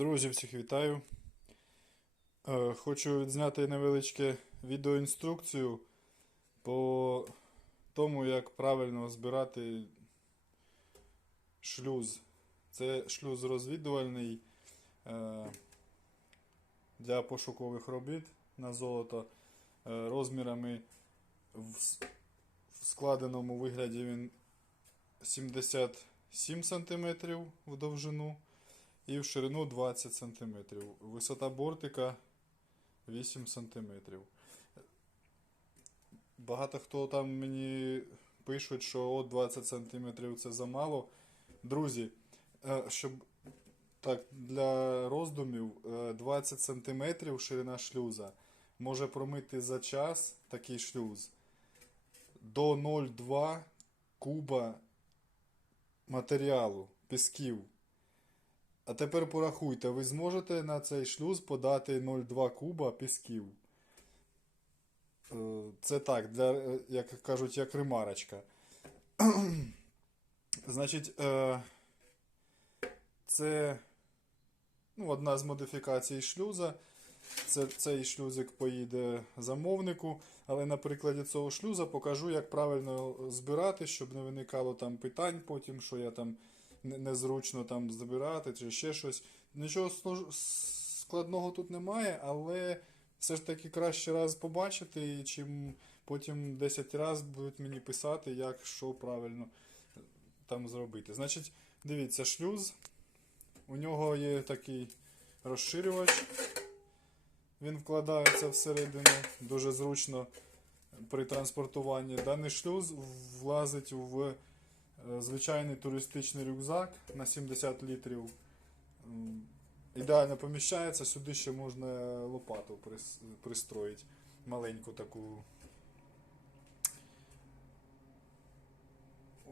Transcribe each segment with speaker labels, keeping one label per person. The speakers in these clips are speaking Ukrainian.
Speaker 1: Друзі, всіх вітаю. Е, Хочу відзняти невеличке відеоінструкцію по тому, як правильно збирати шлюз. Це шлюз розвідувальний е, для пошукових робіт на золото. Е, Розмірами в складеному вигляді він 77 см в довжину і в ширину 20 см. Висота бортика 8 см. Багато хто там мені пишуть, що от 20 см це замало. Друзі, е, щоб так, для роздумів е, 20 см ширина шлюза може промити за час такий шлюз до 0,2 куба матеріалу, пісків. А тепер порахуйте, ви зможете на цей шлюз подати 0,2 куба пісків. Е, Це так, для, е, як кажуть, як ремарочка. Значить, е, це ну, одна з модифікацій шлюза. Це, цей шлюзик поїде замовнику, але на прикладі цього шлюза покажу, як правильно збирати, щоб не виникало там питань потім, що я там незручно там збирати чи ще щось. Нічого складного тут немає, але все ж таки краще раз побачити, чим потім 10 разів будуть мені писати, як що правильно там зробити. Значить, дивіться, шлюз. У нього є такий розширювач. Він вкладається всередину дуже зручно при транспортуванні. Даний шлюз влазить в звичайний туристичний рюкзак на 70 літрів. Ідеально поміщається, сюди ще можна лопату пристроїти. Маленьку таку.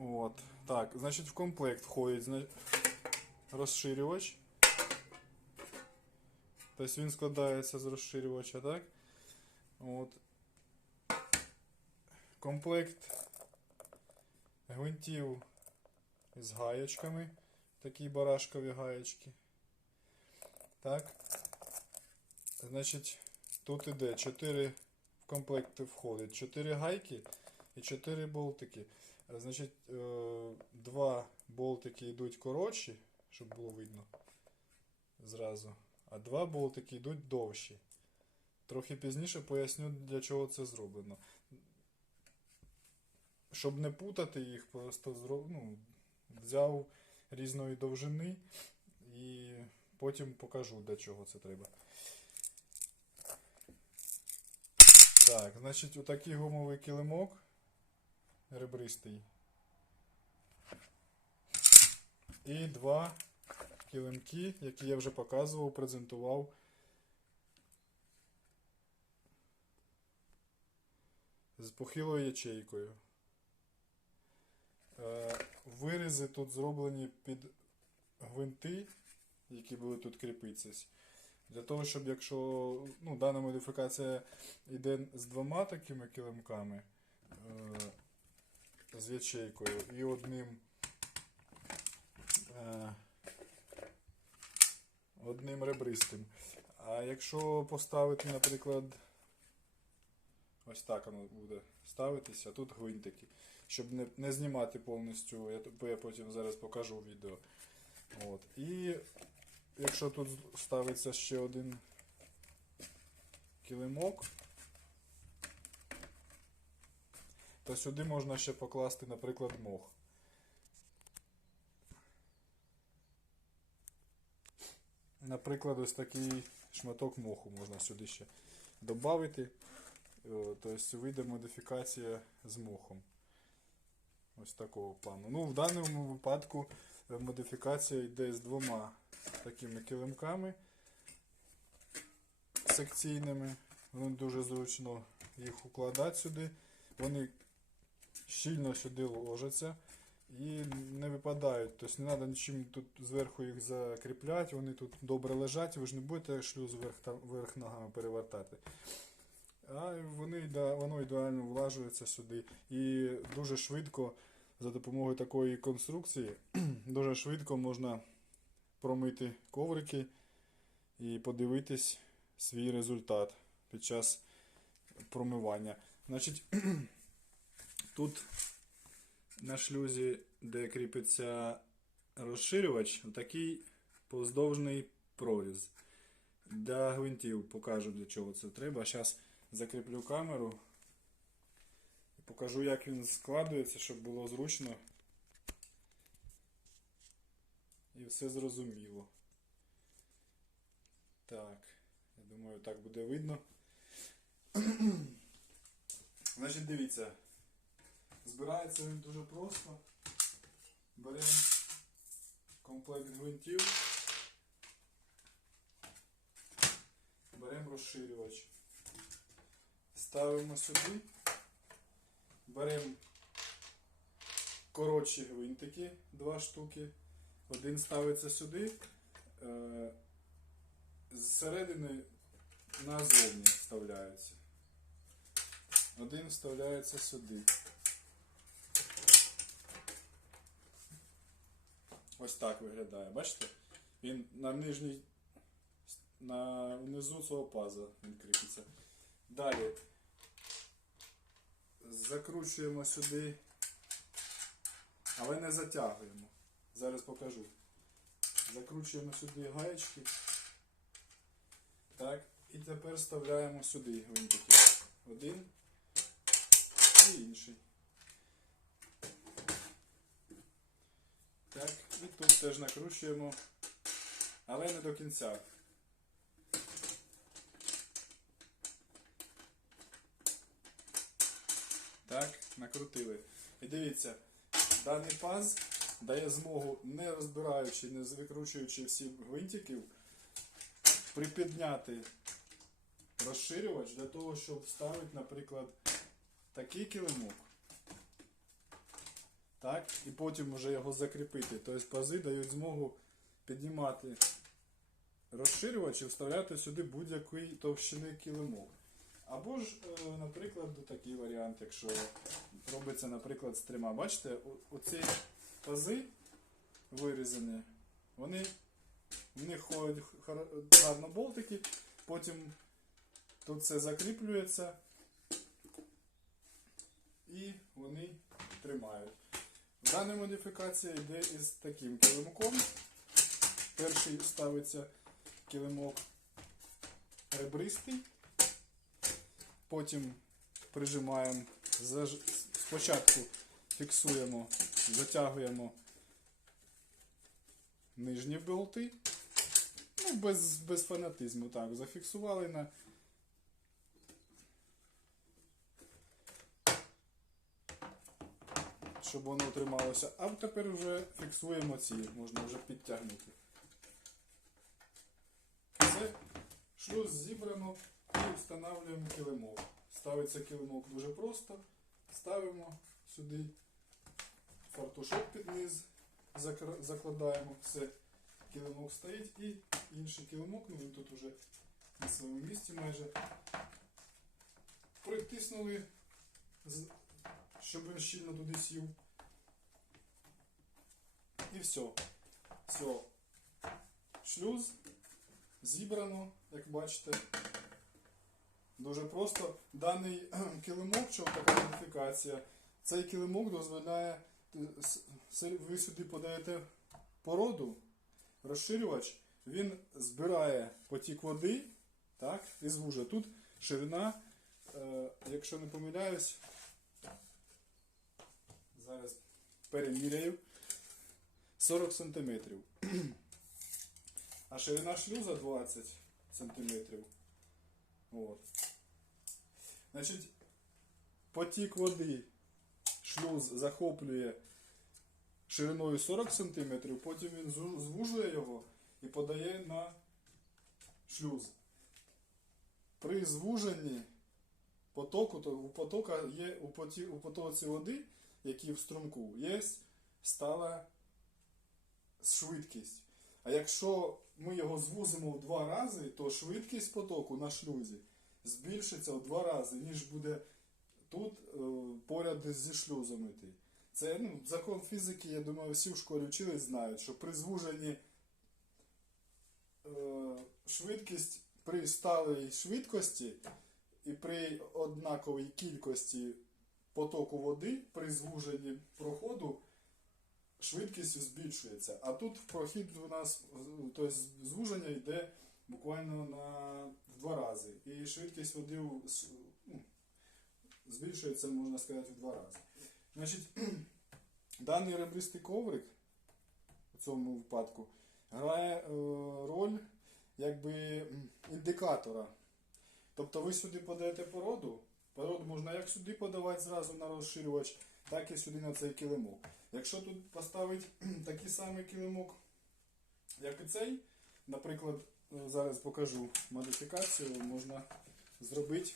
Speaker 1: От. Так, значить в комплект входить розширювач. Тобто він складається з розширювача, так? От. Комплект гвинтів з гаєчками. Такі барашкові гаєчки. Так. Значить, тут іде 4 в комплекти входить 4 гайки і 4 болтики. Е, Значить, е, два болтики йдуть коротші, щоб було видно зразу. А два болтики йдуть довші. Трохи пізніше поясню, для чого це зроблено. Щоб не путати їх, просто ну, взяв різної довжини і потім покажу, для чого це треба. Так, значить, отакий гумовий килимок ребристий. І два килимки, які я вже показував, презентував. З похилою ячейкою. Вирізи тут зроблені під гвинти, які будуть тут кріпитися. Для того, щоб якщо ну, дана модифікація йде з двома такими килимками е, з ячейкою і одним е, одним ребристим. А якщо поставити, наприклад, ось так воно буде ставитися, тут гвинтики, щоб не, не знімати повністю, я, я потім зараз покажу відео. От. І якщо тут ставиться ще один килимок, то сюди можна ще покласти, наприклад, мох. Наприклад, ось такий шматок моху можна сюди ще додати. Тобто вийде модифікація з мохом. Ось такого плану. Ну, в даному випадку е, модифікація йде з двома такими килимками секційними. Вони дуже зручно їх укладати сюди. Вони щільно сюди ложаться і не випадають. Тобто не треба нічим тут зверху їх закріпляти, вони тут добре лежать, ви ж не будете шлюз вверх, ногами перевертати. А вони, воно ідеально влажується сюди. І дуже швидко за допомогою такої конструкції дуже швидко можна промити коврики і подивитись свій результат під час промивання. Значить, тут на шлюзі, де кріпиться розширювач, такий повздовжний проріз. Для гвинтів покажу для чого це треба. Зараз закріплю камеру покажу, як він складується, щоб було зручно. І все зрозуміло. Так, я думаю, так буде видно. Значить, дивіться. Збирається він дуже просто. Беремо комплект гвинтів. Беремо розширювач. Ставимо сюди. Беремо коротші гвинтики, два штуки. Один ставиться сюди. Е, зсередини назовні вставляється. Один вставляється сюди. Ось так виглядає. Бачите? Він на нижній, на внизу цього паза він кріпиться. Далі закручуємо сюди, але не затягуємо. Зараз покажу. Закручуємо сюди гаєчки. Так, і тепер вставляємо сюди гвинтики. Один і інший. Так, і тут теж накручуємо, але не до кінця. Так, накрутили. І дивіться, даний паз дає змогу, не розбираючи, не викручуючи всі гвинтиків, припідняти розширювач для того, щоб вставити, наприклад, такий килимок. Так, і потім вже його закріпити. Тобто пази дають змогу піднімати розширювач і вставляти сюди будь-який товщини килимок. Або ж, е, наприклад, такий варіант, якщо робиться, наприклад, з трьома. Бачите, оці пази вирізані, вони в них ходять гарно болтики, потім тут це закріплюється і вони тримають. Дана модифікація йде із таким килимком. Перший ставиться килимок ребристий, потім прижимаємо, спочатку фіксуємо, затягуємо нижні болти. Ну, без, без фанатизму, так, зафіксували на щоб воно трималося. А тепер вже фіксуємо ці, можна вже підтягнути. Все, шлюз зібрано і встановлюємо килимок. Ставиться килимок дуже просто. Ставимо сюди фартушок під низ, закладаємо все. Килимок стоїть і інший килимок, ну він тут уже на своєму місці майже. Притиснули, щоб він щільно туди сів. І все. Все. Шлюз зібрано, як бачите. Дуже просто. Даний килимок, що така модифікація, цей килимок дозволяє, е, ви сюди подаєте породу, розширювач, він збирає потік води, так, і звужує. Тут ширина, е, якщо не помиляюсь, зараз переміряю, 40 см. А ширина шлюза 20 см. От. Значить, потік води шлюз захоплює шириною 40 см, потім він звужує його і подає на шлюз. При звуженні потоку, то у потока є у, поті, у потоці води, які в струмку, є стала швидкість. А якщо ми його звузимо в два рази, то швидкість потоку на шлюзі збільшиться в два рази, ніж буде тут е, поряд зі шлюзом йти. Це ну, закон фізики, я думаю, всі в школі вчились знають, що при звуженні е, швидкість при сталій швидкості і при однаковій кількості потоку води при звуженні проходу швидкість збільшується. А тут прохід у нас, тобто звуження йде буквально на два рази. І швидкість води ну, збільшується, можна сказати, в два рази. Значить, даний ребристий коврик у цьому випадку грає е, роль якби індикатора. Тобто ви сюди подаєте породу, породу можна як сюди подавати зразу на розширювач, так і сюди на цей килимок. Якщо тут поставити такий самий килимок, як і цей, наприклад, зараз покажу модифікацію, можна зробити.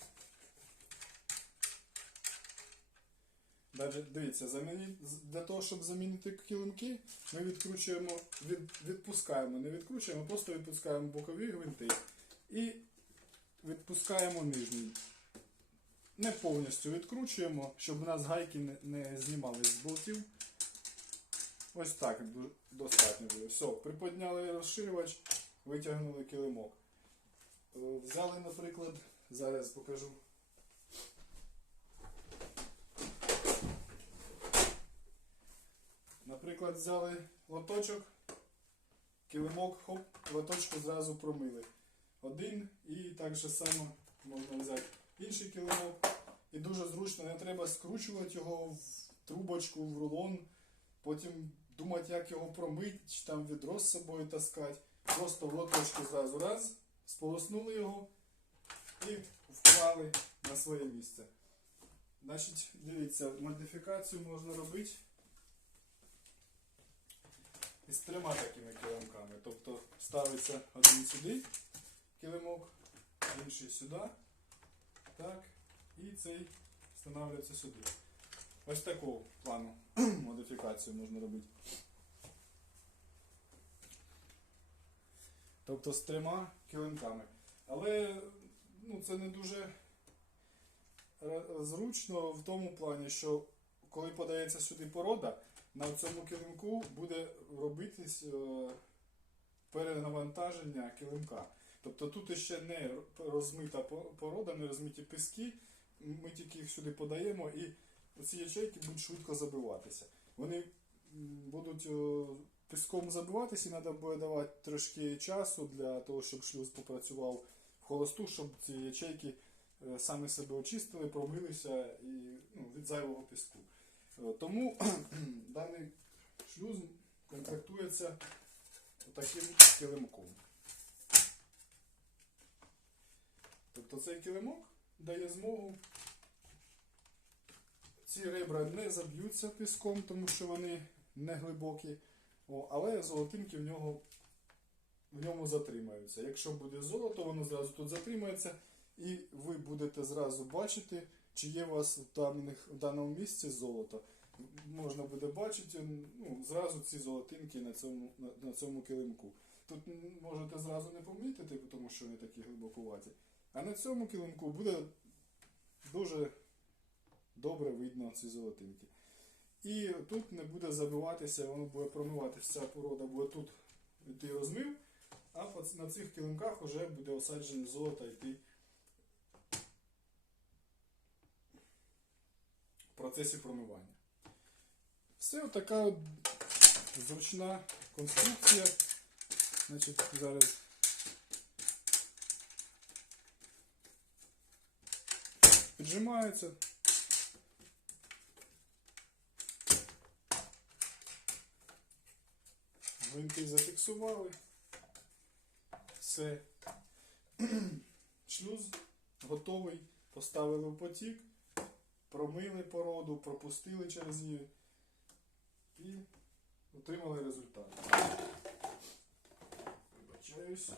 Speaker 1: Дивіться, для того, щоб замінити килимки, ми відкручуємо, від, відпускаємо, не відкручуємо, просто відпускаємо бокові гвинти і відпускаємо нижній. Не повністю відкручуємо, щоб у нас гайки не, не знімались з болтів. Ось так достатньо буде. Все, приподняли розширювач, витягнули килимок. Е, Взяли, наприклад, зараз покажу. Наприклад, взяли лоточок, килимок, хоп, лоточку зразу промили. Один і так же само можна взяти інший килимок. І дуже зручно, не треба скручувати його в трубочку, в рулон, потім думати, як його промити, чи там відро з собою таскати. Просто в лоточку зразу раз, сполоснули його і вклали на своє місце. Значить, дивіться, модифікацію можна робити із трьома такими килимками. Тобто ставиться один сюди килимок, інший сюди. Так, і цей встановлюється сюди. Ось такого плану модифікацію можна робити. Тобто з трьома килимками. Але ну, це не дуже е, зручно в тому плані, що коли подається сюди порода, на цьому килимку буде робитись е, перенавантаження килимка. Тобто тут ще не розмита порода, не розмиті піски, ми тільки їх сюди подаємо і ці ячейки будуть швидко забиватися. Вони будуть е, піском забиватися і треба буде давати трошки часу для того, щоб шлюз попрацював в холосту, щоб ці ячейки е, самі себе очистили, промилися і, ну, від зайвого піску. Е, Тому даний шлюз комплектується таким килимком. Тобто цей килимок дає змогу. Ці ребра не заб'ються піском, тому що вони не глибокі. О, але золотинки в нього в ньому затримаються. Якщо буде золото, воно зразу тут затримається, і ви будете зразу бачити, чи є у вас в, даних, в даному місці золото. Можна буде бачити ну, зразу ці золотинки на цьому, на, на цьому килимку. Тут можете зразу не помітити, тому що вони такі глибокуваті. А на цьому килимку буде дуже добре видно ці золотинки. І тут не буде забиватися, воно буде промиватися, ця порода буде тут йти розмив, а на цих килимках вже буде осаджене золото йти в процесі промивання. Все така зручна конструкція. Значить, зараз піджимається. Гвинти зафіксували. Все. Шлюз готовий. Поставили в потік, промили породу, пропустили через її і отримали результат. Вибачаюсь.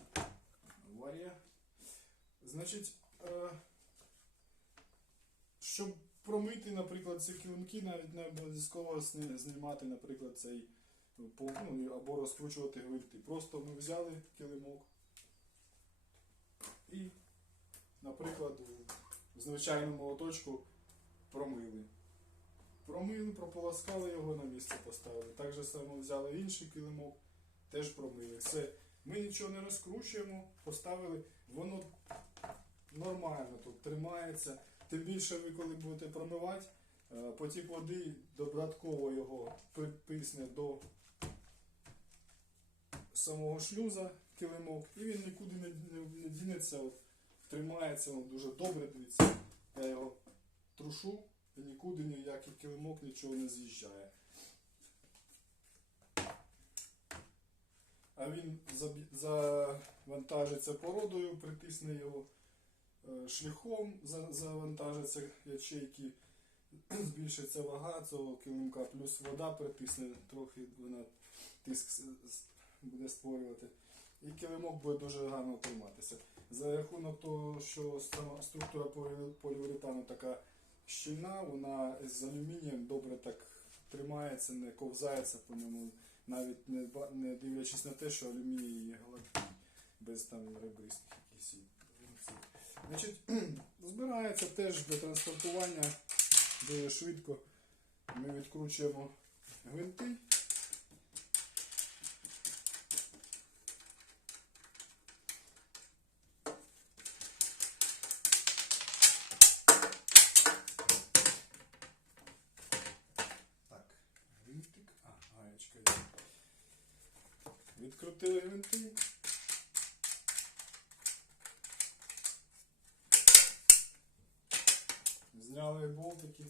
Speaker 1: Аварія. Значить, е, щоб промити, наприклад, ці килимки, навіть не обов'язково знімати, наприклад, цей ну, або розкручувати гвинти. Просто ми взяли килимок і, наприклад, в звичайному молоточку промили. Промили, прополоскали його на місце поставили. Так же само взяли інший килимок, теж промили. Все. Ми нічого не розкручуємо, поставили, воно нормально тут тримається. Тим більше ви коли будете промивати, е, потік води додатково його приписне до самого шлюза килимок, і він нікуди не, не, не дінеться, от, тримається він дуже добре, дивіться. Я його трушу і нікуди ніякий килимок нічого не з'їжджає. А він завантажиться породою, притисне його е, шляхом, за- завантажаться ячейки, збільшиться вага цього килимка, плюс вода притисне, трохи вона тиск буде створювати. І килимок буде дуже гарно триматися. За рахунок того, що структура полі- поліуретану така щільна, вона з алюмінієм добре так тримається, не ковзається по ньому, навіть не, не дивлячись на те, що алюміній є гладкий, без там ребристих якихось. Значить, збирається теж для транспортування дуже швидко. Ми відкручуємо гвинти. Відкрутили гвинти. Зняли болтики.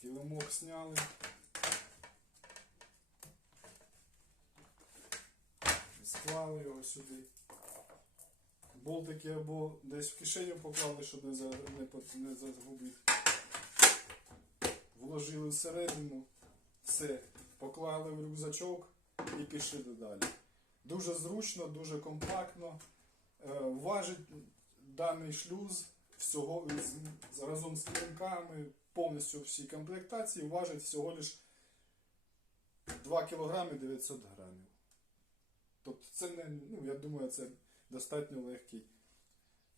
Speaker 1: Килимок сняли. Склали його сюди. Болтики або десь в кишеню поклали, щоб не, за, не, не загубити. Вложили всередину, все, поклали в рюкзачок і пішли далі. Дуже зручно, дуже компактно. Е, важить даний шлюз всього разом з килимками, повністю всі комплектації важить всього лиш 2 кг 900 грамів. Тобто це не, ну, я думаю, це достатньо легкий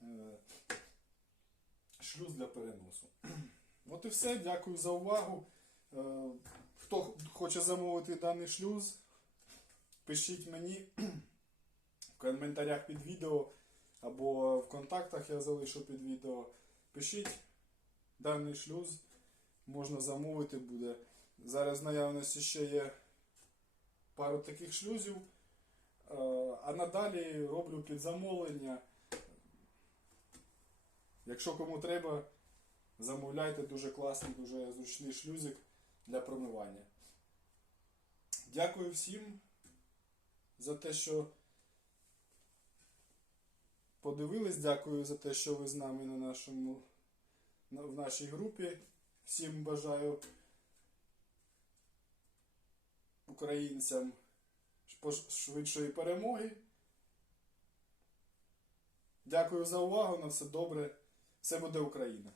Speaker 1: е, шлюз для переносу. От і все. Дякую за увагу. Е, Хто хоче замовити даний шлюз, пишіть мені в коментарях під відео або в контактах я залишу під відео. Пишіть даний шлюз, можна замовити буде. Зараз в наявності ще є пару таких шлюзів. Е, А надалі роблю під замовлення. Якщо кому треба, замовляйте дуже класний, дуже зручний шлюзик для промивання. Дякую всім за те, що подивились. Дякую за те, що ви з нами на нашому, на- в нашій групі. Всім бажаю українцям швидшої перемоги. Дякую за увагу. На все добре. Все буде Україна.